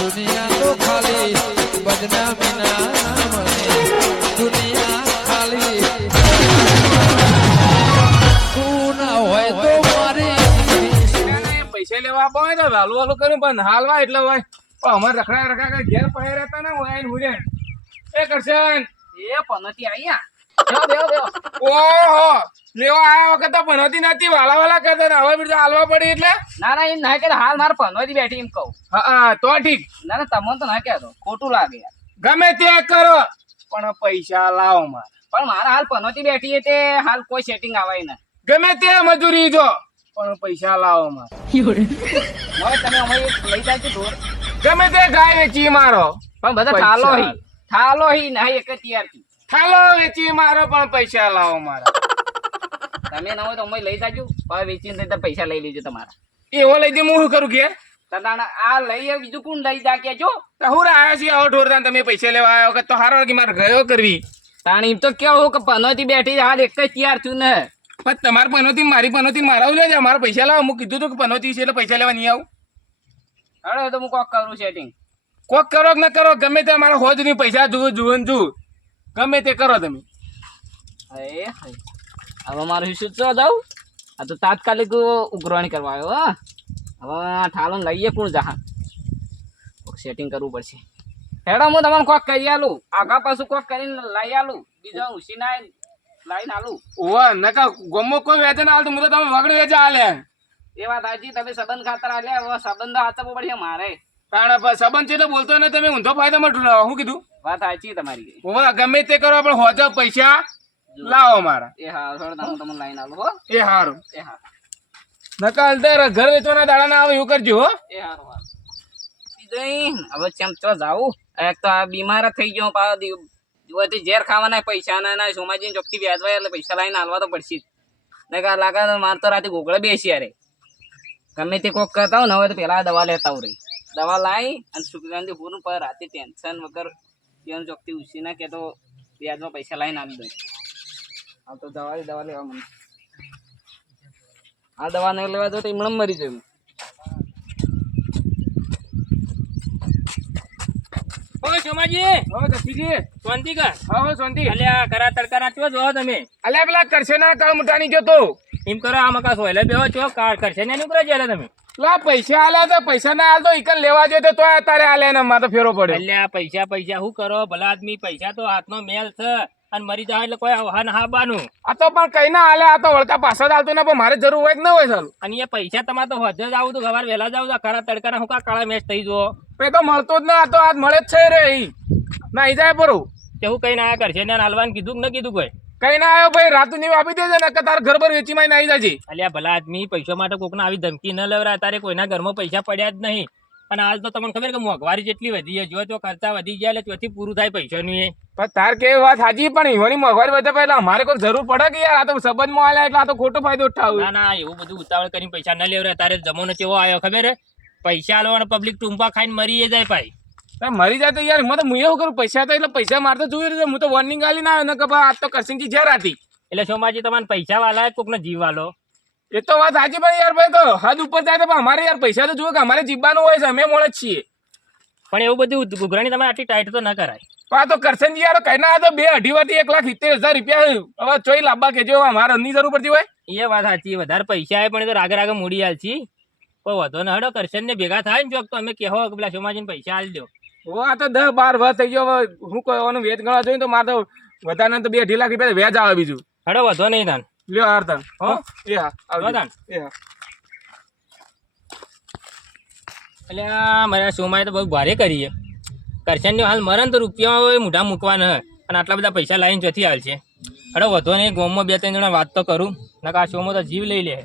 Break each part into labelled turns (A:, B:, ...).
A: દુનિયા તો ખાલી બદનામી ના નામને દુનિયા ખાલી. તું ના હોય તો મારી
B: પૈસા લેવા આપો હોય તો વહેલું વહેલું કર્યું પણ હાલવા એટલે હોય પણ અમારે રખડા રખડા ઘેર પડે રહેતા ને હોય આઈને એ કરશે
C: એ પનોતી બેહો
B: ઓહો. લેવા આયા વખત તો ભણોતી નથી વાલા વાલા કરતા હવે બીજું હાલવા પડી એટલે?
C: ના ના એમ ના કે હાલ મારે ભણોતી બેઠી એમ કહું.
B: હા તો ઠીક.
C: ના ના તમને તો ના કહેતો ખોટું લાગે
B: ગમે તે કરો પણ પૈસા લાવો મારે.
C: પણ મારા હાલ ભણોતી બેઠી તે હાલ કોઈ સેટિંગ આવાય ના
B: ગમે તે મજૂરી જો પણ પૈસા લાવો મારે.
C: હવે તમે અમારી લઈ જાય છો ઢોર.
B: ગમે તે ગાય વેચી મારો
C: પણ બધા
B: થાલો
C: ઠાલો હી ઠાલો હી ના એક જ તૈયારથી
B: થાલો વેચી મારો પણ પૈસા લાવો મારા.
C: તમે ના હોય તો અમે લઈ જાજો. હવે વેચીને તો પૈસા લઈ લેજો તમારા.
B: એવો લઈ દે હું શું કરું કે
C: તદાણા આ લઈએ બીજું કોણ લઈ જા કે જો
B: હું આવ્યા છીએ આવો ઢોરદાન તમે પૈસા લેવા આવ્યા વખત તો હારો કે મારે ગયો કરવી?
C: તાણ એમ તો કેવું કે પનોતી બેઠી છે, હાલ એક જ તૈયાર છું ને.
B: પણ તમારી પનોતી મારી પનોતી મારા લેજે મારા પૈસા લાવો. હું કીધું તું કે પનોતી છે એટલે પૈસા લેવા નહીં આવું.
C: હાડો તો હું કોક કરું સેટિંગ
B: કોક કરો કે ન કરો ગમે તે મારા હોજની પૈસા જુઓ જુઓ જુઓ. ગમે તે કરો તમે.
C: હે હે. હવે મારો હિસ્સો તો જાઉં? આ તો તાત્કાલિક ઉઘરાણી કરવા આવ્યો હા. હવે આ ઠાલો લઈએ કોણ જહા? સેટિંગ કરવું પડશે. હેડો હું તમને કોક કરી આલું. આગા પાછું કોક કરીને લઈ આલું. બીજો ઉસીના લાઈને આલું.
B: ઓવા નકા ગમો કોઈ વેચે ના આલતું હું તો તમે વગડ વેચા હાલે.
C: એ વાત સાચી તમે સંબંધ ખાતર આલે હવે સંબંધ હાચવવો પડશે મારે.
B: પણ સંબંધ છે એટલે બોલતો ને તમે ઊંધો ફાયદો ઢૂંઢો. શું કીધું?
C: વાત સાચી તમારી.
B: ઓવા ગમે તે કરો પણ હોજો પૈસા. લાવો મારા.
C: એ હા થોડા તમને લાઈન આલો હો.
B: એ હારું.
C: એ હા.
B: નકાલ હાલતા ઘર વેચવાના દાડા ના આવે એવું કરજો હો.
C: એ હારું હારું. હવે ચમ ચો જાવું એક તો આ બીમાર થઈ ગયો પા દિવસથી ઝેર ખાવાના પૈસા ના ના સોમાજી ચોકથી વ્યાજવાય એટલે પૈસા લાવીને હાલવા તો પડશે જ. ને કા લાગે મારે તો રાતે ગોગળે બેસી અરે ગમે તે કોક કરતા હોય ને હવે તો પેલા દવા લેતા હોય દવા લાવી અને સુખદાનથી પૂરું પર રાતે ટેન્શન વગર પીવાનું ચોકથી ઉછી ના કે તો વ્યાજમાં પૈસા લાવીને આપી દઉં હા તો દવાની દવા લેવા મને આ દવા નહીં લેવા જો તો એમણે મરી જવું.
D: ઓ સોમાજી!
B: હવે દસીજી!
D: શાંતિ કા
B: હા શાંતિ
D: અલ્યા કરા તડકા ના ચો જો તમે.
B: અલ્યા પેલા કરશે ના કાળ મુઠાની ગયો તો?
D: એમ કરો આ મકા સોયલે બેહો છો કાર કરશે ને નીકળે છે તમે.
B: પૈસા આલ્યા તો પૈસા ના તો ઈકન લેવા જોઈએ તો તોય તારે આલ્યા ને મારે તો ફેરો પડ્યો.
D: અલ્યા પૈસા પૈસા શું કરો? ભલા આદમી પૈસા તો હાથનો મેલ છે. અને મરી જાય એટલે કોઈ હન હાબાનું.
B: આ તો પણ કઈ ના હાલે આ તો વળતા પાછા જ હાલતું ને પણ મારે જરૂર હોય કે ના હોય સર
D: અને એ પૈસા તમારે તો હજે જ આવું તો સવાર વહેલા જાવ તો ખરા ના હું કા કાળા મેચ થઈ જુઓ?
B: એ તો મળતો જ ના આ તો આજ મળે જ છે રે ના જાય પરો.
D: તેવું કઈ ના કરશે ને હાલવાનું કીધું કે ન કીધું કોઈ?
B: કઈ ના આવ્યો ભાઈ રાતું ની આપી દેજે ને કે તારા ઘર પર વેચી માં નાઈ જાજે.
D: અલ્યા ભલા આદમી પૈસા માટે કોકને આવી ધમકી ન લેવરાય તારે કોઈના ઘરમાં પૈસા પડ્યા જ નહીં. અને હાલ તો તમને ખબર કે મોંઘવારી જેટલી વધી જો તો ખર્ચા વધી ગયા એટલે ચોથી પૂરું થાય પૈસાનું એ.
B: પણ તાર કે વાત સાચી પણ ઈવાની મોંઘવારી વધે પહેલા અમારે કોઈ જરૂર પડે કે યાર? આ તો સંબંધમાં આલ્યા એટલે આ તો ખોટો ફાયદો ઉઠાવું
D: ના ના એવું બધું ઉતાવળ કરીને પૈસા ન લેવરે તારે જમોનો કેવો આવ્યો ખબર હે? પૈસા આલો પબ્લિક ટૂંપા ખાઈને મરી જાય ભાઈ.
B: મરી જાય તો યાર હું તો હું એવું કરું પૈસા તો એટલે પૈસા મારે તો જોઈએ છે. હું તો વોર્નિંગ આલી ના આવ્યો ને કે ભાઈ આ તો કરસિંગથી ઝેર હતી
D: એટલે સોમાજી તમારે પૈસા વાલા કોકનો જીવ વાલો?
B: એ તો વાત સાચી પણ યાર ભાઈ તો હદ ઉપર જાય તો પણ અમારે યાર પૈસા તો જુઓ કે અમારે જીવવાનું હોય છે અમે મળે જ છીએ.
D: પણ એવું બધું ગુગરાણી તમારે આટલી ટાઈટ તો ન કરાય.
B: આ તો કરશન યાર કઈ ના તો બે અઢી વાથી એક લાખ સિત્તેર હજાર રૂપિયા હવે ચોઈ લાંબા કેજો અમારે ની જરૂર પડતી હોય.
D: એ વાત સાચી વધારે પૈસા આવે પણ એ તો રાગે રાગે મૂડી હાલ છી કોઈ વધો ને હડો કરશન ને ભેગા થાય ને ચોક તો અમે કહેવો કે પેલા સોમાજી પૈસા હાલ દો.
B: ઓ આ તો દસ બાર વર્ષ થઈ ગયો હું કોઈ વેચ ગણવા જોઈએ તો મારે તો વધારે તો બે અઢી લાખ રૂપિયા વેચ આવે બીજું.
D: હડો વધો નહીં તાન.
B: લ્યો હાર તન
D: હો?
B: એ હા આવજો. એ હા
D: એટલે મારા સોમાએ તો બહુ ભારે કરીએ. કરશનની હાલ મરણ તો રૂપિયા મોઢા મૂકવાના હે. અને આટલા બધા પૈસા લાવીને જતી હાલ છે. અરે વધો નહીં ગોમમાં બે ત્રણ જણા વાત તો કરું. નકા આ શોમાં તો જીવ લઈ લે.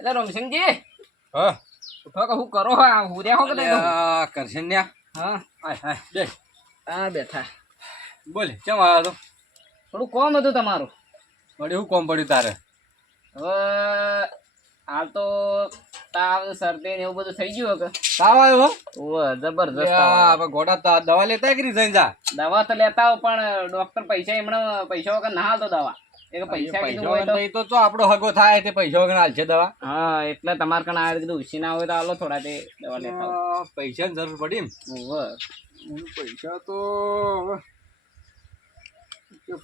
C: એટલે રમસિંહજી
A: હા.
C: કે હું કરો હા હું દેખો હો કે
A: અલ્યા, કરશન્યા
C: હા
A: હાય હાય બે.
C: આ બેઠા.
A: બોલ કેમ આવ્યો તો?
C: થોડું કોમ હતું તમારું.
A: વળી હું કોમ પડ્યું તારે?
C: હવે હાલ તો તાવ શરદી ને એવું બધું થઈ ગયું કે
A: તાવ આવ્યો હો?
C: ઓવે, જબરજસ્ત
A: લે, આ આપણે ઘોડા તા- દવા લેતા કરી જઈને જા.
C: દવા તો લેતા આવો પણ ડોક્ટર પૈસા એમણે પૈસા વગર ના હાલતો દવા. પૈસા તો.
A: ચો આપણો હગો થાય તે પૈસા વગર હાલશે દવા.
C: હા એટલે તમારે કણ આ કીધું ઉછી ના હોય તો હાલો થોડા તે દવા લેતા આવો.
A: અ, જરૂર પડી ને. પૈસા તો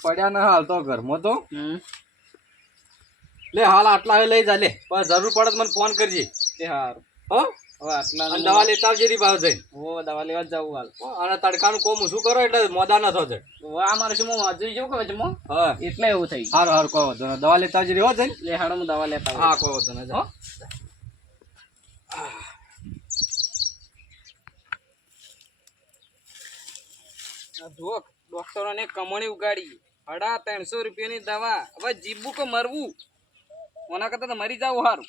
A: પડ્યા ના હાલતો ઘરમાં તો. લે હાલ આટલા હવે લઈ જા લે. પણ જરૂર પડે મને ફોન કરજે.
C: તે હારું.
A: હો? દવા લેતા આવજે રી ભાવ જઈને
C: ઓ દવા લેવા જવું હાલ.
A: અને તડકાનું કોમ શું કરો એટલે મોદા ન થશે
C: ઓ આ મારે શું મજૂરી જેવું કે વચમાં
A: હા.
C: એટલે એવું થઈ
A: હાર હાર કોઈ વાંધો નહીં. દવા લેતા આવજે હો જઈને
C: લે હાડો હું દવા લેતા
A: હા કોઈ વાંધો નહીં જા.
C: જુઓ ડોક્ટરોને કમણી ઉગાડી. અઢા ત્રણસો રૂપિયાની દવા. હવે જીવવું કે મરવું. ઓના કરતા તો મરી જાવ સારું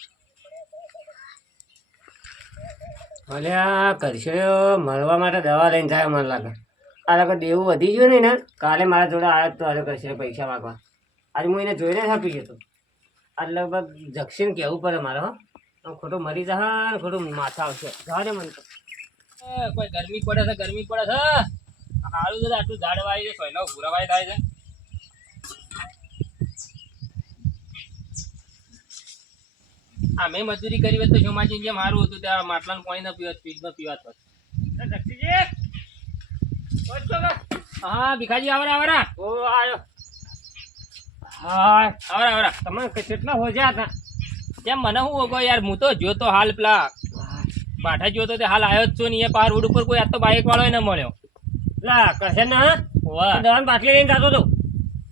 E: અલ્યા કરશે મળવા માટે દવા લઈને જાય મને લાગે આ લાગે દેવું વધી ગયું ને એને, કાલે મારા જોડે આવ્યો તો આજે કરશે પૈસા માગવા. આજે હું એને જોઈને આપી ગયો હતો આજ લગભગ જક્ષીને કહેવું પડે મારે હા. ખોટું મરી જશે ને ખોટું માથા આવશે. જવા દે મને તો.
D: કોઈ ગરમી પડે છે, ગરમી પડે છે. સારું છે, આટલું ઝાડ વાય છે સોયનો ભૂરાવાય થાય છે. અમે મજૂરી કરી હોત તો સોમાજી જેમ સારું હતું? ત્યાં માટલાનું પાણી ના પીવા ફ્રીજમાં છો કે? હા ભીખાજી આવરા આવરા.
E: ઓ આવ્યો હા.
D: આવરા આવરા.
E: તમે કેટલા હોજ્યા હતા?
D: કેમ મને હું ઓગો યાર? હું તો જોતો હાલ પેલા પાઠા જોતો તે હાલ આવ્યો જ છું ને એ પાર રોડ ઉપર કોઈ આ તો બાઇક વાળો ન મળ્યો.
E: લા કહે ને
D: વાહ
E: બાટલી લઈને જતો હતો.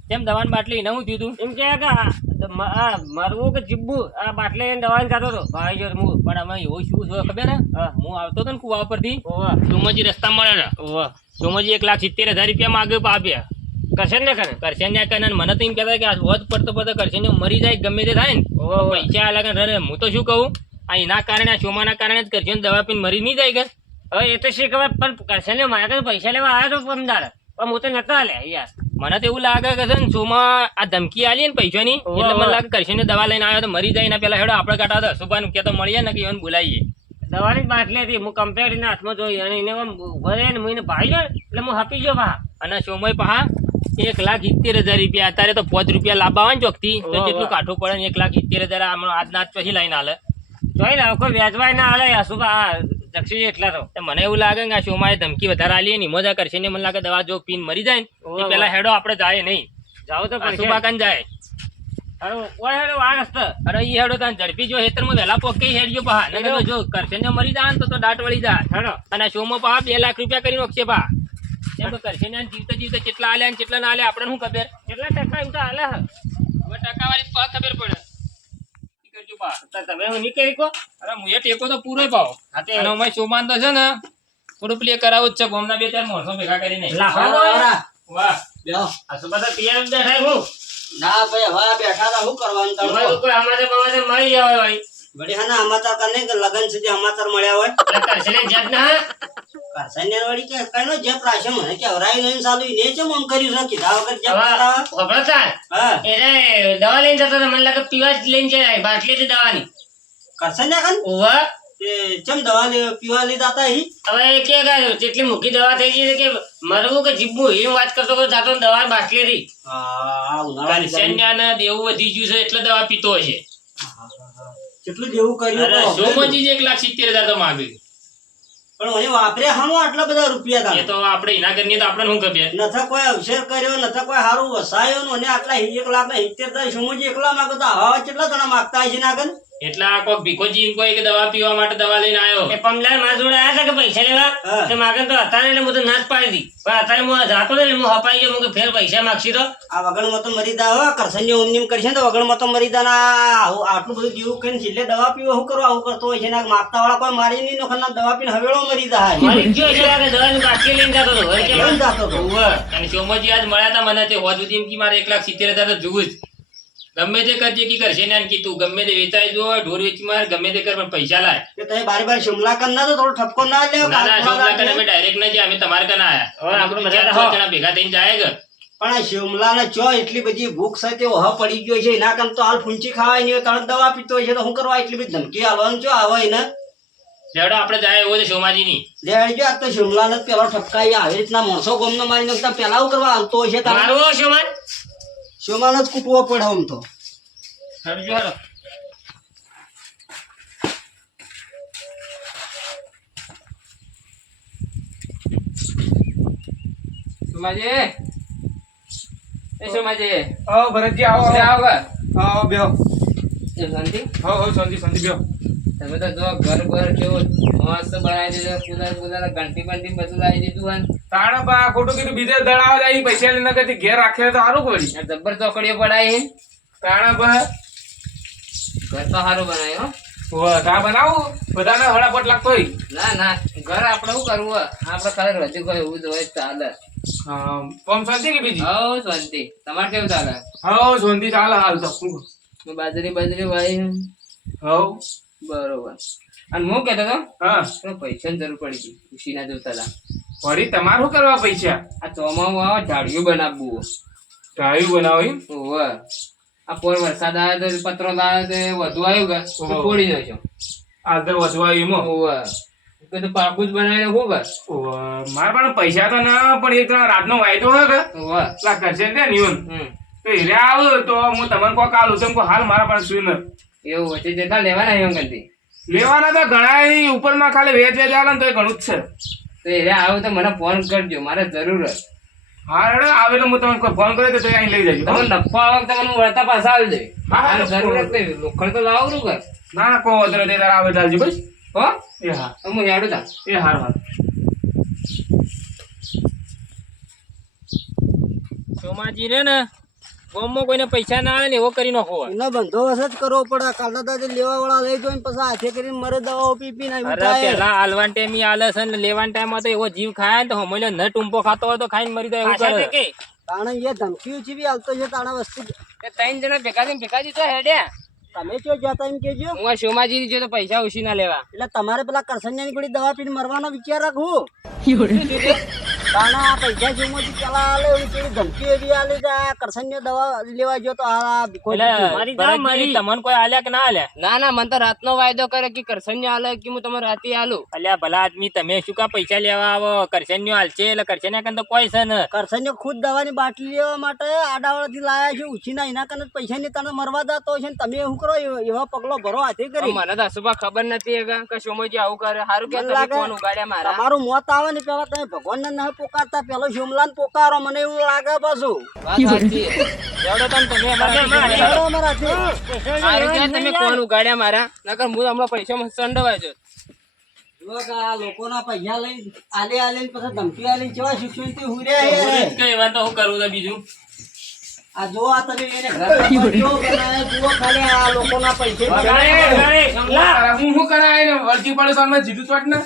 D: કેમ દવાન બાટલી એને હું થયું તું?
E: એમ કે આ મ- આ મરવું કે જીવવું આ બાટલે દવાઈ જતો હતો ભાઈ જો હું
D: પણ અમે એવું શું છો ખબર હે?
E: હું.
D: આવતો હતો ને કુવા પરથી સોમજી રસ્તા મળે સોમાજી એક લાખ સિત્તેર હજાર રૂપિયા માગે આપ્યા.
E: કરશે ને કરે?
D: કરશે ને કરે? મને તો એમ કહેતા કે આ વધ પડતો પડતો કરશે ને મરી જાય ગમે તે થાય ને. પૈસા અલગ રે હું તો શું કહું? આ એના કારણે આ સોમાના કારણે જ કરશે ને દવા પીને મરી નહીં જાય કે
E: હવે એ તો શીખવા ખબર પણ કરશે ને મારા પૈસા લેવા આવ્યા તો અમદાવાદ પણ હું તો નતો હાલે યાર.
D: મને તો એવું લાગે કે છે ને સોમા આ ધમકી આલી ને પૈસાની એટલે મને લાગે કરશે ને દવા લઈને આવ્યો તો મરી જાય ને પેલા હેડો આપણે કાઢા તો સુભાન કે તો મળીએ ને કે એને બોલાવીએ.
E: દવાની જ બાટલી હતી હું કમ્પેરીને હાથમાં જોઈ અને એને ઊભો ને હું ભાઈ ગયો એટલે હું હાપી ગયો ભા
D: અને સોમય પહા એક લાખ ઇત્તેર હજાર રૂપિયા અત્યારે તો પાંચ રૂપિયા લાવવા આવે ને ચોકથી તો જેટલું કાઠું પડે ને એક લાખ ઇત્તેર હજાર આમ આજના આજ પછી લઈને હાલે
E: જોઈ લે કોઈ વ્યાજવાય ના હાલે આ જક્ષી એટલા તો.
D: મને એવું લાગે કે આ શોમાં ધમકી વધારે આલી ને મજા કરશે ને મને લાગે દવા જો પીન મરી જાય ને પેલા હેડો આપણે જાય નહીં.
E: જાવ તો પણ
D: સુબાકન જાય.
E: અરે ઓય હેડો આ રસ્તો.
D: અરે ઈ હેડો તાન ઝડપી જો હેતરમાં વહેલા પોકે હેડજો પા નકર જો કરશે ને મરી જાય તો તો દાટ વળી જાય.
E: હેડો.
D: અને શોમાં પા બે લાખ રૂપિયા કરી નાખશે પા એમ કરશે ને જીવતા જીવતા કેટલા આલ્યા ને કેટલા ના આલ્યા આપણે શું ખબર?
E: કેટલા ટકા એવું તો હાલે
D: હવે પા ખબર પડે. ઈ કરજો
E: તમે હું નહીં કરી કો.
D: અરે હું એ ટેકો તો પૂરો
E: પાવ
D: અને અમે શોમાન તો છે ને થોડું પ્લે કરાવું જ છે. ગામના બે ચાર માણસો ભેગા કરીને. વાહ.
E: આ તો બધા પિયર બેઠા હું.
F: ના ભાઈ હવે બેઠા હું શું કરવાનું
E: તમારે તો
F: તડકો
E: કોઈ અમારે બમારે મળી જવાય ભાઈ.
F: વળી હા સમાચાર કને કે લગન સુધી સમાચાર મળ્યા હોય.
E: કરશે ને. જજ ના
F: કરસન્યા વળી કે કઈનો જેપ રાશે મને કે હરાઈ નહીં સાલું ને ચમ આમ કર્યું છે કીધા વગર જેપ
E: હવે
F: કરાવે હા.
E: એને દવા લઈને જતો મને લાગે પીવા જ લઈને જાય બાટલી હતી દવાની.
F: કરસન્યા કન
E: ઓવા
F: ચમ દવા લે પીવા લીધા હતા હી
E: હવે કે કે જેટલી મોટી દવા થઈ ગઈ કે મરવું કે જીવવું એ વાત કરતો જાતો દવા બાટલી
F: ગરમી.
D: દેવું વધી ગયું છે એટલે દવા પીતો હશે.
F: કેટલું દેવું કર્યું તો
D: સોમજી એક લાખ સિત્તેર હજાર તો માગે
F: પણ ઓય વાપરે હણો આટલા બધા રૂપિયા
D: એ તો આપણે એના કરીએ તો આપણે શું કરીએ
F: નથા કોઈ અવસર કર્યો નથા કોઈ સારું વસાયો ને આટલા એક લાખ ને સિત્તેર હતા સમજી એકલા માંગો તો આવા કેટલા ઘણા માંગતા હશે ના
D: એટલા કોક ભીખોજી એમ કોઈ કે દવા પીવા માટે દવા લઈને આવ્યો
E: એ પમલાર મારા જોડે આવ્યા હતા કે પૈસા લેવા? તો માગે તો હતા ને એટલે હું તો ના પાડી દી. પણ અત્યારે હું જાતો ને હું હપાઈ ગયો કે ફેર પૈસા માગશી તો.
F: આ વગણ મતો મરી દા હો કરસન્યો ઉમનીમ કરશે તો વગણ મતો મરી દા ના. આવું આટલું બધું જીવું કઈ છેલ્લે દવા પીવો શું કરવા આવું કરતો હોય છે ને માગતા વાળા કોઈ મારી નહીં નોખર ના દવા પીને હવેળો મરી દા
E: મરી ગયો છે લાગે દવાની બાટલી લઈને જતો હતો? કે
F: કેમ જાતો તો
D: ઉવ્વ. અને ચોમજી આજ મળ્યા હતા મને તે હોજ સુધી એમ કે મારે એક લાખ સિત્તેર હજાર તો જોવું જ. ગમે તે કરજે કી કરશે ને કીધું. ગમે તે વેચાઈ જો ઢોર વેચી માર ગમે તે કર પણ પૈસા લાય.
F: કે તમે બારે બારે શિમલા કર ના તો થોડો ઠપકો ના લે
D: ના ના શિમલા
F: કર
D: અમે ડાયરેક્ટ ના જાય અમે તમારે કને આયા.
E: ઓર આપણો
D: મજા
E: બધા
D: ચાર
E: હો.
D: પાંચ જણા ભેગા થઈને જાય કે
F: પણ શિમલા ને ચો એટલી બધી ભૂખ છે તે ઓહ પડી ગયો છે એના કામ તો હાલ ફૂંચી ખાવાય નહીં હોય તરત દવા પીતો હોય છે તો શું કરવા એટલી બધી ધમકી આલવાનું ચો આવે એને?
D: લેવડો આપણે જાય એવો છે સોમાજીની
F: લેજો આ તો શિમલા ને પેલો ઠપકાઈ આવી. રીતના મોણસો ગોમ નો મારી નાખતા પેલા કરવા આવતો હોય છે તારે? શિમલાને જ કૂટવો પડે આમ તો.
D: સમજો હાલો.
C: સોમાજી. એ સોમાજી.
B: આવો ભરતજી આવો આવો.
C: આવો.
B: બેહો.
C: શાંતિ?
B: હો હો શાંતિ શાંતિ બેહો.
C: તમે તો જો ઘર બર કેવો મસ્ત બનાવી દીધું કુલર કુલર ઘંટી બંટી બધું લાવી દીધું અને
B: તાણા બા ખોટું કીધું બીજે દડાવા જાય પૈસા લઈને કદી ઘેર રાખે તો સારું પડી.
C: જબ્બર ચોકડીઓ પડાય
B: તાણે બા.
C: ઘર તો સારું બનાવ્યો હો.
B: તા બનાવું? બધાને હળાપટ લાગતો હોય.
C: ના ના ઘર આપણે શું કરવું? આપણે ખાલી રજૂ એવું જ હોય ચાલે.
B: હા પમ શાંતિ કે બીજી?
C: હવ શાંતિ. તમારે કેવું ચાલે?
B: હવ શાંતિ ચાલે હાલ તો.
C: બાજરી બાજરી ભાઈ છે. બરોબર. અને હું કેતો હતો
B: હા.
C: પૈસા પૈસાની જરૂર પડી હતી ખુશીના જોતા હતા
B: વળી તમારે શું કરવા પૈસા?
C: આ ચોમાવું આવે ઝાડિયું બનાવવું.
B: ટાયું બનાવ્યું
C: ઓવે આ પોર વરસાદ આવ્યો તો પત્રો લાવ્યો તો વધુ આવ્યું કે તો. ફોડી નાખ્યો.
B: આદર આવ્યું એમ?
C: ઓવે તો પાકું જ બનાવીને શું કર
B: મારા પણ પૈસા તો ના પણ એક રાતનો વાયદો હોય કે
C: ઓવે
B: કરશે ને નિયમ તો હીરે આવ તો હું તમને કોઈ કાલ ઉતમ હાલ મારા પાસે સુઈ ન
C: એવું વચ્ચે જેટલા લેવાના એમ કરતી.
B: લેવાના તો ઘણા ઉપરમાં ખાલી વેચ વેચ આવે ને તો ઘણું જ છે.
C: તો એ આવું તો મને ફોન કરજો મારે જરૂર જ.
B: હા હેડો આવે તો હું તમને કોઈ ફોન કર્યો તો અહીં લઈ જજો.
C: તમે નફો આવક તમને વળતા પાછા આવી દે
B: હા,
C: જરૂર જ નહીં લોખંડ તો લાવવું કર
B: ના ના કોઈ વધરો તે તારા આવે ચાલજો બસ.
C: હો?
B: એ હા.
C: હું હેડું તા
B: એ હાર હાર.
D: સોમાજી રે ને. ગામમાં કોઈને પૈસા ના આવે ને એવો કરી નાખો
F: એનો બંદોબસ્ત જ કરવો પડે. કાલના દાદા લેવા વાળા લઈ જોઈને પછી હાથે કરીને મરે દવાઓ પી પીને
D: અરે પેલા હાલવાન ટાઈમ આલે છે ને લેવાન ટાઈમ તો એવો જીવ ખાય ને તો હમલે ન ટુંપો ખાતો હોય તો ખાઈને મરી જાય એવું કરે.
F: તાણે એ ધમકીઓ છે બી હાલતો છે તાણે વસ્તી
C: એ ત્રણ જણા ભેગા થઈને ભેગા જીતો હેડ્યા.
F: તમે જો જતા એમ કેજો
C: હું આ શોમાજી જો તો પૈસા ઉછી ના લેવા.
F: એટલે તમારે પેલા કરસન્યાની ગોળી દવા પીને મરવાનો વિચાર રાખવું. આ પૈસા જેમાંથી ચલા આલે એવી કેવી ધમકી એવી આલે કે આ કરસન્યો દવા લેવા ગયો તો આ
D: એટલે ભરતજી, તમને કોઈ આલ્યા કે ના આલ્યા
C: ના ના મને તો રાતનો વાયદો કરે કે કરસન આલે કે હું તમારે રાતે આલું.
D: અલ્યા ભલા આદમી તમે શું કા પૈસા લેવા આવો? કરશન હાલશે એટલે કરશન કન તો કોઈ છે ને.
F: કરસન્યો ખુદ દવાની બાટલી લેવા માટે આડાવાળાથી લાયા છે ઉછીના એના કને પૈસા ની તને મરવા દાતો છે ને તમે શું કરો? એવા- પગલો ભરો હાથે કરી.
C: મને તો અશુભા ખબર નથી કે શોમોજી આવું કરે સારું કે તમે કોણ ઉગાડ્યા મારા.
F: તમારું મોત આવે ને પેલા તમે ભગવાન ના પોકારતા પેલો શિમલા પોકારો મને એવું લાગે પાછું.
D: તમે અમારા
F: ચાલો અમારાથી.
C: સારું કે તમે ફોન ઉગાડ્યા મારા? નકર હું હમણાં પૈસા સંડવાય છે.
F: લોકોના પૈસા લઈ આલે આલે પછી ધમકી આલે કેવા શિક્ષણથી હુર્યા યાર.
D: કઈ વાત તો હું કરું તો બીજું?
F: આ જો આ તમે એને ઘર જો ખાલી આ લોકોના પૈસા.
B: હું શું કરાય? ને વળતી પડે સામે જીધું ચોટ ને.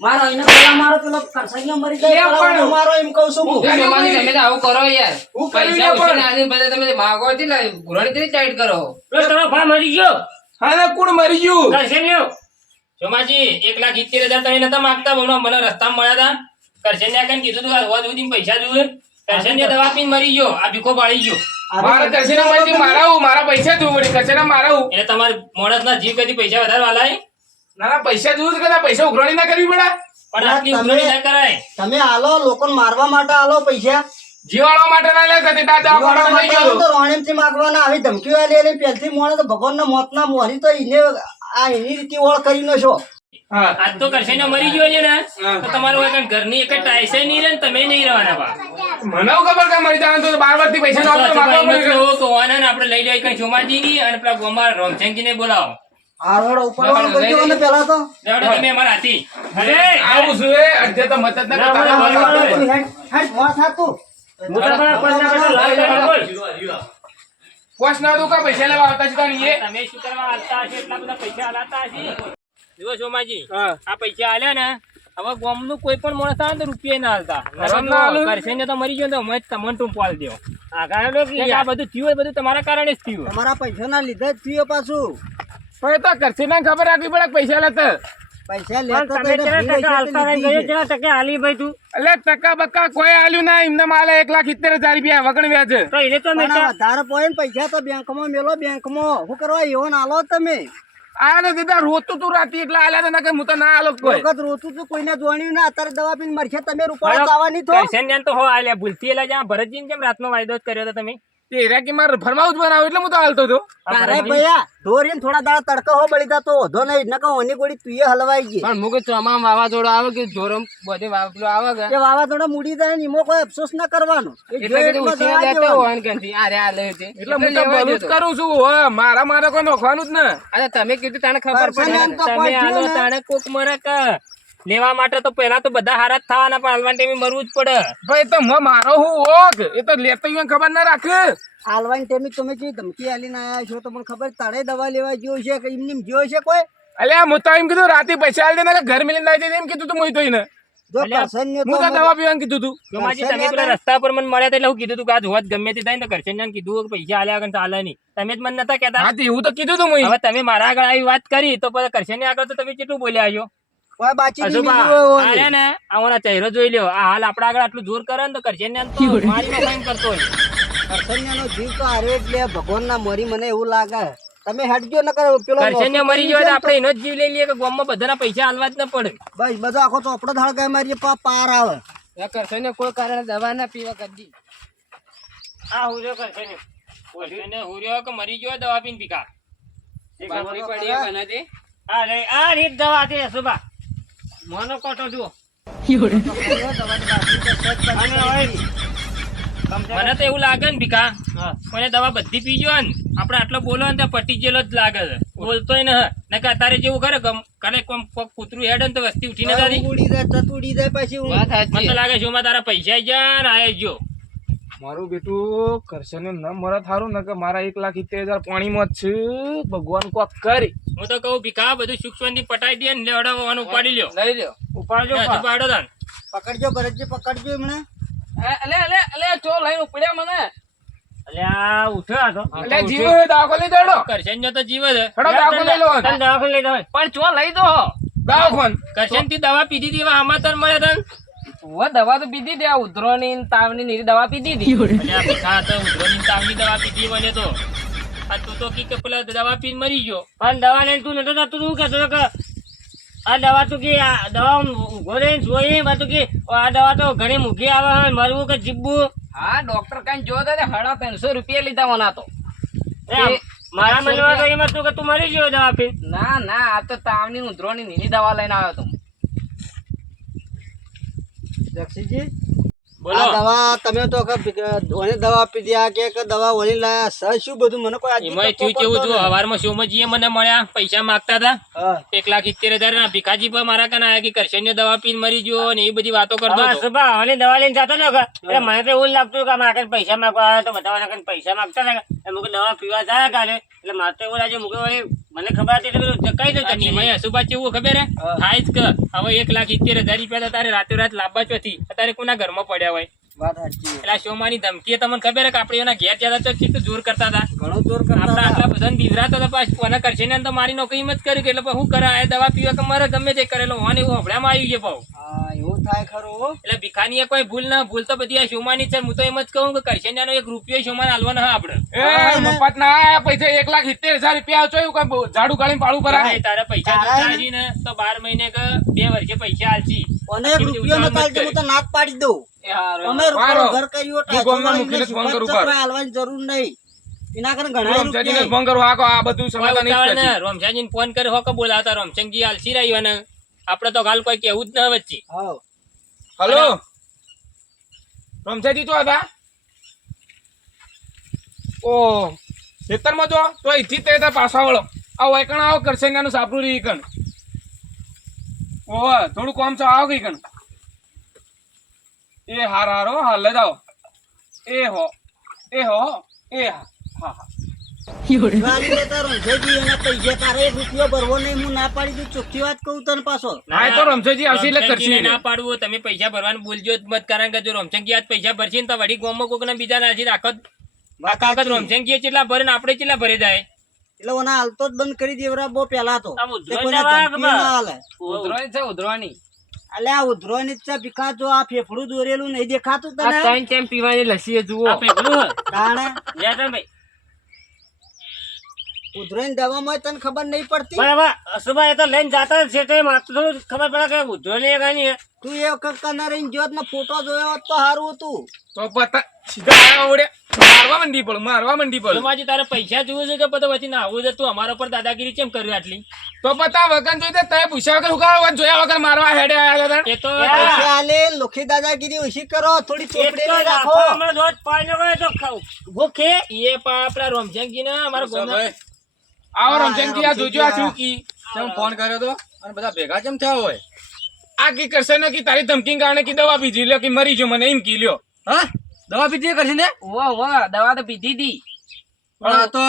F: મારો એને પેલા મારો પેલો કરસૈયો મરી જાય
B: પણ.
F: હું મારો એમ કહું છું હું.
C: એ તમે તો આવું કરો યાર.
B: હું કરી
C: પૈસા
B: લે પણ.
C: ઉછીને આલીને પછી તમે માગો છે ને ઘોરણી કેવી ટાઈટ કરો?
E: તમારો ભા મરી ગયો.
B: હા ને કુણ મરી ગયું?
E: કરશન
D: સોમાજી એક લાખ ઇત્તેર હજાર તમે નતા માગતા? હમણાં મને રસ્તામાં મળ્યા હતા કરશે ને કઈ કીધું તું હોદ સુધી પૈસા જોઈએ. કરશે ને દવા પીને મરી ગયો. આ ભીખો પાડી ગયો.
B: મારા કચેરા મારા પૈસા જોવું પડે કચેરા મારા
D: એટલે તમારે મોણસ ના જીવ કદી પૈસા વધારે વાલાય
B: ના ના પૈસા જોયું કદાચ પૈસા ઉઘરાણી ના કરવી પડે?
D: પણ આટલી
F: તમે-
D: ઉઘરાણી ના કરાય.
F: તમે આલો લોકોને મારવા માટે આલો પૈસા.
B: જીવાળવા માટે ના લે કદી દાદા
F: જીવાડવા
B: લઈ ગયો
F: તો રોણેમથી માગવાના આવી ધમકીઓ આલી આલી પહેલથી મોણે તો ભગવાનના મોતના મોહરી તો એને આ એની રીતે ઓળ કરીને છો
D: આજ તો કરશન મરી ગયો છે ને તો તમારું ઘરની એક ટાઈસે નહીં રહે તમે નહીં રહેવાના બા.
B: મને ખબર કે મરી જવાનું તો બાર વર્ષથી પૈસા.
D: તો આપણે લઈ જાય કઈ સોમાજી ની અને પેલા ગોમાર રોમચંગજી ને બોલાવો.
F: હારોડ ઉપાડવાનું કરજો ને પેલા તો?
D: લેવડો તમે અમારા હાથી. અરે
B: આવું છું એ અડધે તો મત જ ના કરતા.
E: ના, ના, ના,
F: તું હેડ હેડ થાતું
E: મોટા બડા પંજા કાઢો, લાલ કાઢો, બોલ.
B: પોસ્ટ ના દઉં કે પૈસા લેવા આવતા છે તાની
D: તમે શું કરવા હાલતા હશે? એટલા બધા પૈસા હાલાતા હશે? જુઓ સોમાજી આ પૈસા આલ્યા ને હવે ગામનું કોઈ પણ માણસ આવે ને તો રૂપિયા ના હાલતા.
B: ના.
D: કરશે ને તો મરી ગયો ને તો અમે તમને ટૂંક પાલ દેવો
E: આ કારણ કે
D: આ બધું થયું એ બધું તમારા કારણે જ થયું.
F: તમારા પૈસાના લીધે જ થયું પાછું.
B: પણ એ તો કરશે ના ખબર રાખવી પડે પૈસા લેતા.
F: પૈસા
E: પણ તમે કેટલા ટકા હાલતા રહી
F: લીધી
E: ગયો
F: છે.
E: કેટલા ટકે હાલી ભાઈ તું?
B: એટલે ટકા બક્કા કોઈ ના એમને માલે એક લાખ સિત્તેર હજાર રૂપિયા વગણ વ્યાજ.
E: તો એને તો
F: વધારે પોય ને પૈસા તો બેંકમાં મેલો બેંકમાં. શું કરવા એવો નાલો તમે?
B: આ દીધા રોતું તું રાતી એટલે આલ્યા હું તો ના આલો કોઈ.
F: વખત રોતું તું કોઈને જોણ્યું ના અત્યારે દવા પીને મરશે તમે રૂપાળા આવવાની તો
D: કરશન તો હો આલ્યા ભૂલથી એલા જ્યાં ભરતજીને જેમ રાતનો વાયદો જ કર્યો હતો તમે?
B: તે રે માર મારે ફરમાવું જ બનાવ એટલે હું તો હાલતો હતો.
F: અરે ભૈયા ઢોરીને થોડા દાડા તડકો હો બળી જતો વધો નહીં નકર ઓની ગોળી તું એ હલવાઈ ગઈ.
C: પણ મુકે ચોમામાં વાવાઝોડું આવે કે જોરમ બધે વાપલો આવે કે?
F: એ વાવાઝોડા મૂડી જાય ને મોકો કોઈ અફસોસ ના કરવાનો.
C: એટલે
F: કે
C: લેતો
F: દેવાનો.
C: હોય ને ક્યાંથી. આ લે છે.
B: એટલે હું તો ભલું જ કરું છું હો. મારા મારે કોઈ નોખવાનું જ ને.
C: અરે તમે કીધું તને ખબર પડે.
D: તમે આલો. તાણે કોક મરે કે. લેવા માટે તો પેલા તો બધા હારા જ થવાના પણ હાલવા ટેમી મરવું જ પડે.
B: ભાઈ તો મારો હું ઓગ એ તો લેતો ખબર ના રાખે.
F: હાલવાની ટેમી તમે જે ધમકી આલીને આવ્યા છો તો મને ખબર તારે દવા લેવા જેવો છે કે એમને જેવો છે કોઈ?
B: અલ્યા હું તો એમ કીધું રાતે પૈસા આલી દે ને ઘર મિલીને આવી જઈને એમ કીધું તું મોઈ તો એને
D: રસ્તા પર મને મળ્યા એટલે હું કીધું તું કે આજ હોત ગમે તે થાય ને કરશન કીધું પૈસા આલ્યા વગર ચાલે નહીં. તમે જ મને નતા કહેતા?
B: એવું તો કીધું તું
D: હવે તમે મારા આગળ આવી વાત કરી તો કરશન આગળ તો તમે કેટલું બોલ્યા છો?
F: કોઈ બાચી નહીં બીજું હોય
D: આ
F: ઓની.
D: રહ્યા ને આવવાનો ચહેરો જોઈ લ્યો. આ હાલ આપડા આગળ આટલું જોર કરે ને તો કરશે ને તો મારી નો કરતો હોય.
F: કરશનયાનો જીવ તો હારે એટલે ભગવાનના મરી મને એવું લાગે. તમે હટજો ન કરો પેલો
D: કરશે મરી ગયો
F: છે
D: તો
F: ને
D: આપણે એનો જ જીવ લઈ લઈએ કે ગામમાં બધાના પૈસા હાલવા જ ન પડે.
F: બસ બધો આખો ચોપડો હળગાય મારી પા પાર આવે.
C: કરશે કોઈ કારણે દવા ના પીવા કદી
D: આ હુર્યો કરશે ને હુર્યો કે મરી ગયો દવા પીને પીકા
C: પડી હોય કને
E: આ રે આ રીત દવા છે સુભા મોનો કોટો જુઓ.
D: મને તો એવું લાગે ને ભીખા. મને દવા બધી પીજો ને આપણે આટલો બોલો ને તો પટી ગયેલો જ લાગે છે. બોલતોય ને ને કે અત્યારે જેવું કરે કને કોમ કોક કૂતરું હેડે ને તો વસ્તી ઉઠીને તારી.
F: ઉડી જાય તો ઉડી જાય પછી
D: મને તો લાગે છે તારા પૈસા ગયા ને આયા જો.
B: મારું બેટું કરશે ને ન મરત થારું ને કે મારા એક લાખ ઇત્તેર હજાર પાણીમાં જ છે. ભગવાન કોક કરી.
D: હું તો કહું ભીખા બધું સુખ શાંતિ પટાઈ દે ને લેવડાવવાનું ઉપાડી લ્યો.
C: લઈ લ્યો.
E: ઉપાડજો
D: ઉપાડો. તાન.
F: પકડજો ભરતજી પકડજો એમને
C: અલે અલે અલે ચો લઈને ઉપડ્યા મને?
E: અલ્યા ઉઠ્યો આ તો.
B: એટલે જીવો હોય લઈ દેડો
D: કરશન તો જીવ છે.
B: હેડો દાખલો લઈ લો
E: તને દવાખાને લઈ જાઓ.
C: પણ ચો લઈ દો
D: કરશનથી દવા પીધી હતી આમાં તને મળે તને?
C: ઓ દવા તો પીધી હતી આ ઉધરોની તાવની દવા પીધી હતી.
D: અલ્યા ભીખા તો ઉધરોની ને તાવની દવા પીધી મને તો. આ તું તો કી કે પેલા દવા પીને મરી ગયો.
E: પણ દવા લઈને તું નતો જતો તું કહેતો કે આ દવા તો કે આ દવા ઊભો રહીને જોઈ પાછું કે આ દવા તો ઘણી મૂકી આવે હવે મરવું કે જીવવું?
C: હા ડોક્ટર કઈ જો તો હડા ત્રણસો રૂપિયા લીધા મને તો.
E: મારા મનમાં તો એમ હતું કે તું મરી ગયો દવા પી
C: ના ના આ તો તાવની ઉધરોની નીની દવા લઈને આવ્યો તું
F: જક્ષીજી? આ દવા તમે તો ઓને દવા આપી દ્યા કે દવા ઓલી લાયા. સર શું બધું? મને કોઈ
D: એમાં થયું કેવું જો હવારમાં સોમજીએ મને મળ્યા પૈસા માંગતા હતા. એક લાખ ઇત્તેર હજાર ના ભીખાજી પણ મારા કને આયા કે કરશન દવા પીને મરી ગયો ને એ બધી વાતો કરતો
E: સુભા હવે દવા લઈને જતો ને કે? એટલે મને તો એવું લાગતું કે મારા પૈસા માંગવા આવ્યો તો બધા મારા પૈસા માંગતા હતા એટલે દવા પીવા જાય કાલે. એટલે મારે તો એવું લાગે મુકે વળી મને ખબર હતી એટલે જકાઈ દઉં
D: તને મેં અશુભા કેવું ખબર હે? થાય જ કે. હવે એક લાખ ઇત્તેર હજાર રૂપિયા તો તારે રાતે રાત લાવવા ચોથી તારે કોના ઘરમાં પડ્યા હોય?
F: વાત સાચી
D: એટલે શોમાની ધમકી તમને ખબર હે કે આપણે એના ઘેર જતા તો કેટલું જોર કરતા હતા?
F: ઘણો જોર કરતા હતા.
D: આટલા બધા બિવરાતા હતા પાછું કોને કરશે? ને તો મારી નોકરી જ એટલે પછી શું કરે આ દવા પીવા કે મારે ગમે તે કરેલો હોને એવું હમણાં આવી ગયો પાછું.
F: એવું થાય ખરું
D: એટલે ભીખાની કોઈ ભૂલ ના ભૂલ તો બધી આ શોમાની છે. હું તો એમ જ કહું કે કરશન્યાનો એક રૂપિયો શોમાન હાલવાનો હા આપણે.
B: એ મફત ના પૈસા એક લાખ સિત્તેર હજાર રૂપિયા ચોયું કઈ બહુ ઝાડુ ગાળીને પાડું કરાય
D: ભાઈ, તારા પૈસા તો ને તો બાર મહિને કે બે વર્ષે પૈસા આલજી.
F: અને રૂપિયો ન હું તો નાક પાડી દઉં. ઘર કર્યું
B: ફોન કરું
F: જરૂર નહીં. એના ઘણા
B: ફોન કરું આ બધું સમાધાન
D: ફોન કરે બોલાવતા ને આપણે તો હાલ કોઈ કેવું જ ન વચ્ચે.
B: હલો? રમજાજી તો હતા ઓ ખેતરમાં જો તો અહીંથી તે પાછા વળો. આ વૈકણ આવો કરશે ને સાપરું રહી કણ ઓહ થોડું કોમ છો આવો કઈ કણ એ હાર હારો હાલ લે જાઓ. એ હો એ હો એ હા હા હા.
F: પૈસા તારે એક રૂપિયો ભરવો નહીં હું ના પાડી દઉં. ચોખ્ખી વાત કહું તને પાછો.
B: હા, એ તો રમશેજી આવશે એટલે
D: રોમશંકજીને
B: કરશે
D: ના પાડવું તમે પૈસા ભરવાનું ભૂલજો મત કારણ કે જો રોમશંકજી આજ પૈસા ભરશે ને તો વળી કોક ને બીજા નાખી વખત કેટલા ભરે ને આપણે કેટલા ભરે જાય?
F: એટલે ઓના હાલતો જ બંધ કરી દેવરા બહુ પેલા તો.
E: આ ઉધરો.
F: ના આ જ ભીખા જો આ ફેફડું દોરેલું નહીં દેખાતું
C: આ
F: તને
C: ત્રણ ટાઈમ પીવાની લસ્સી જુઓ.
E: આ પેલું હે. લે તને ભાઈ.
F: ઉધરોની દવામાં તને ખબર નહીં પડતી?
E: બરાબર અશુભાઈ તો લઈને જાતા જ છે તે માત્ર ખબર પડે કે ઉધરો ને ગાની
F: તું એ વખત કનારી જોત ને ફોટો જોયો હોત તો સારું હતું.
B: તો પતા સીધા મારવા મંડી પડું મારવા મંડી પડું.
D: સોમાજી તારે પૈસા જોવું છે કે પછી પછી ના આવું છે? તું અમારા પર દાદાગીરી કેમ કર્યું આટલી?
B: તો પતા વગન જોઈ તે પૂછ્યા વગર ઉગાડવા જોયા વગર મારવા હેડે આયા હતા
D: એ તો
F: આલે લોખી દાદાગીરી ઉશી કરો થોડી ચોપડી રાખો.
E: હમણાં રોજ પાણી હોય તો ખાવ ભૂખે
D: એ પા આપડા રોમજંગી ને અમારા ગામના.
B: આવો રોમજંગી આ જોજો આ શું કી.
A: તમે ફોન કર્યો તો? અને બધા ભેગા કેમ થયા હોય?
B: આ કી કરશે ને કે તારી ધમકી કારણે કે દવા પીધી. લ્યો કે મરી જો મને એમ કી લ્યો.
A: હા? દવા પીધી કરશે ને?
C: વાહ વાહ દવા તો પીધી હતી
A: પણ આ તો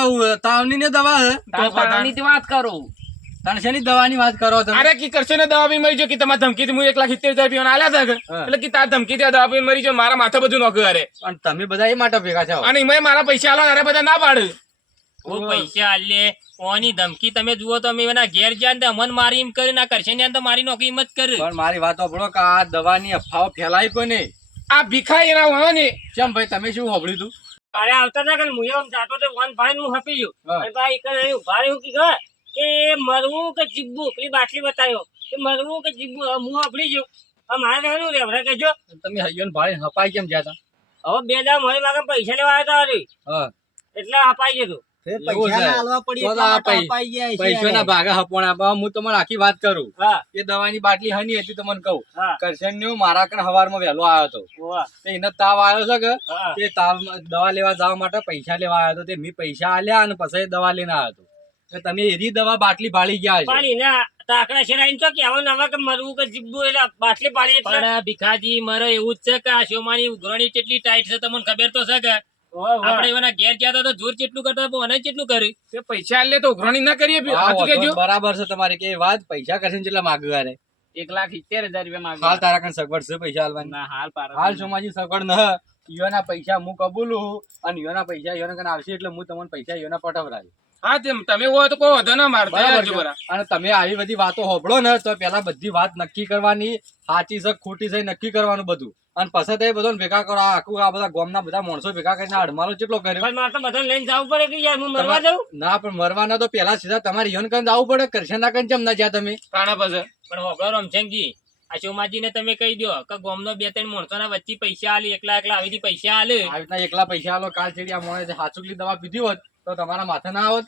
A: તાવની ને દવા હે.
C: તો પાણી વાત કરું.
A: તને શેની દવાની વાત કરો તમે?
B: અરે કી કરશો ને દવા બી મરી જો કે તમારે ધમકી હું એક લાખ સિત્તેર હજાર પીવાના આલ્યા હતા એટલે કે તાર ધમકી ત્યાં દવા પી મરી જો મારા માથે બધું નોખ્યું અરે.
A: અને તમે બધા એ માટે ભેગા છો
B: અને એમાં મારા પૈસા આલો અરે બધા ના પાડે.
D: ઓ પૈસા આલે ઓની ધમકી? તમે જુઓ તો અમે એના ઘેર જ્યાં ને અમન મારી એમ કરી ના કરશે ને તો મારી નોકરી એમ જ કરે.
A: પણ મારી વાત સાંભળો કે આ દવાની અફવાઓ ફેલાય કોઈ નહીં
B: આ ભીખાઈ એના હોય ને
A: ચમ ભાઈ તમે શું સાંભળ્યું તું?
E: અરે આવતા હતા કે હું એમ જાતો તો વન ભાઈ હું હપી ગયો. ભાઈ એક ઊભા રહ્યું કે? કે મરવું કે જીવવું? પેલી બાટલી બતાવ્યો. કે મરવું કે જીવવું? હું ગયો. હવે મારે રહેવાનું રેવડે કેજો
A: તમે હૈયો ભાઈ હપાઈ કેમ ગયા હતા?
E: હવે બે દામ હોય માગે પૈસા લેવા આવ્યા હતા એટલે હપાઈ
A: જતું
F: ના
A: પૈસોના. ભાગે હપોણા હું તમને આખી વાત કરું.
E: હા.
A: એ દવાની બાટલી હની હતી તમને કહું.
E: કરશન
A: કરશન મારા કણ હવારમાં વહેલો આવ્યો હતો. એને તાવ આવ્યો છે કે તે તાવ દવા લેવા જવા માટે પૈસા લેવા આવ્યો હતો. તે મેં પૈસા આલ્યા અને પછી દવા લઈને આવ્યો હતો. તો તમે એરી દવા બાટલી ભાળી ગયા છે?
E: પાણી ના તાકડા શેરાઈને તો કહેવાનું ના કે મરવું કે જીવવું એટલે બાટલી પાડી એટલે
D: ભીખાજી મારે એવું જ છે કે આ શોમાની ઉઘરણી કેટલી ટાઈટ છે તમને ખબર તો છે કે?
E: વાહ, વાહ.
D: આપણે એના ઘેર ગયા તો જોર કેટલું કરતા પણ મને કેટલું કર્યું?
B: તે પૈસા આલે તો ઉઘરાણી ના કરીએ
A: બરાબર છે તમારી કે વાત પૈસા કરશે જેટલા માગવા રે
C: એક લાખ સિત્તેર હજાર રૂપિયા
A: હાલ તારા કણ સગવડ છે પૈસા હાલવાની
C: ના હાલ પાર
A: હાલ સોમાજી સગવડ ન યોના પૈસા હું કબૂલું અને યોના પૈસા યોના કણ આવશે એટલે હું તમને પૈસા યોના પટાવરાવી
B: હા તેમ તમે હોય તો કોઈ વધો ના મારતા.
A: અને તમે આવી બધી વાતો હોભળો ને તો પેલા બધી વાત નક્કી કરવાની સાચી છે ખોટી છે નક્કી કરવાનું બધું. અને પછી તે બધો ભેગા કરો આખું આ બધા ગામના બધા માણસો ભેગા કરીને અડમાલો કેટલો કર્યો?
E: મારે તો બધાને લઈને જવું પડે કે યાર હું મરવા જાઉં?
A: ના પણ મરવાના તો પેલા સીધા તમારે ઈયોન કરીને જવું પડે કરશનના કણ ચમ ના જ્યાં તમે?
B: પાસે.
D: પણ હોબળો રમચંગજી આ શોમાજીને તમે કહી દો કે ગામનો બે ત્રણ માણસોના વચ્ચે પૈસા આલી એકલા એકલા આવી પૈસા આલે.
A: આવી રીતના એકલા પૈસા આલો કાલ છેડી આ મોણે હાચુકલી દવા પીધી હોત તો તમારા માથે ના આવત.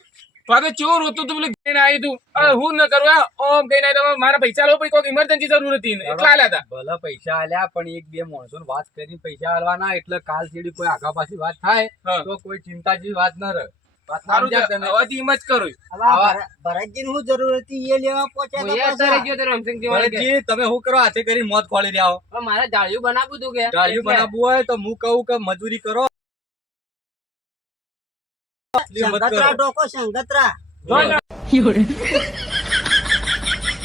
B: તો ચેવું રોતું તું પેલું કહીને આવ્યું તું. હું. ન કરું ઓમ કહીને આવ્યું, મારા પૈસા લો પછી કોઈક ઇમરજન્સી જરૂર હતી. એટલા આલ્યા હતા
A: ભલે પૈસા આલ્યા પણ એક બે માણસો વાત કરીને પૈસા આલવાના એટલે કાલ સીડી કોઈ આગા પાછી વાત થાય તો કોઈ ચિંતા જેવી વાત ન રહે. મજૂરી કરો. એટલી મત
F: સંગતરા
A: કરો.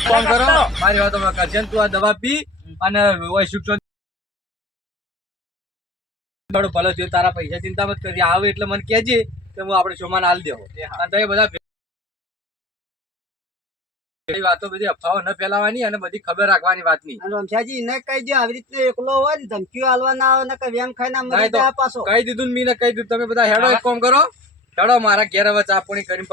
A: ફોન કરો મારી વાત તમે કરશે તું આ દવા પી અને ઓય સુખચો થોડું ભલે થયું, તારા પૈસા ચિંતા મત કરી આવે એટલે મને કહેજે કે હું આપણે શોમાં હાલ દેવો. અને તમે બધા વાતો બધી અફવાઓ ન ફેલાવાની અને બધી ખબર રાખવાની વાતની.
F: ની રમશાજી ને કહી દે આવી રીતે એકલો હોય ને ધમકીઓ આલવા ના આવે ને કઈ વેમ ખાઈ ના મરી જાય પાછો.
A: કહી દીધું ને મીને કહી દીધું. તમે બધા હેડો એક કામ કરો. હેડો મારા ઘેર હવે ચા પાણી કરીને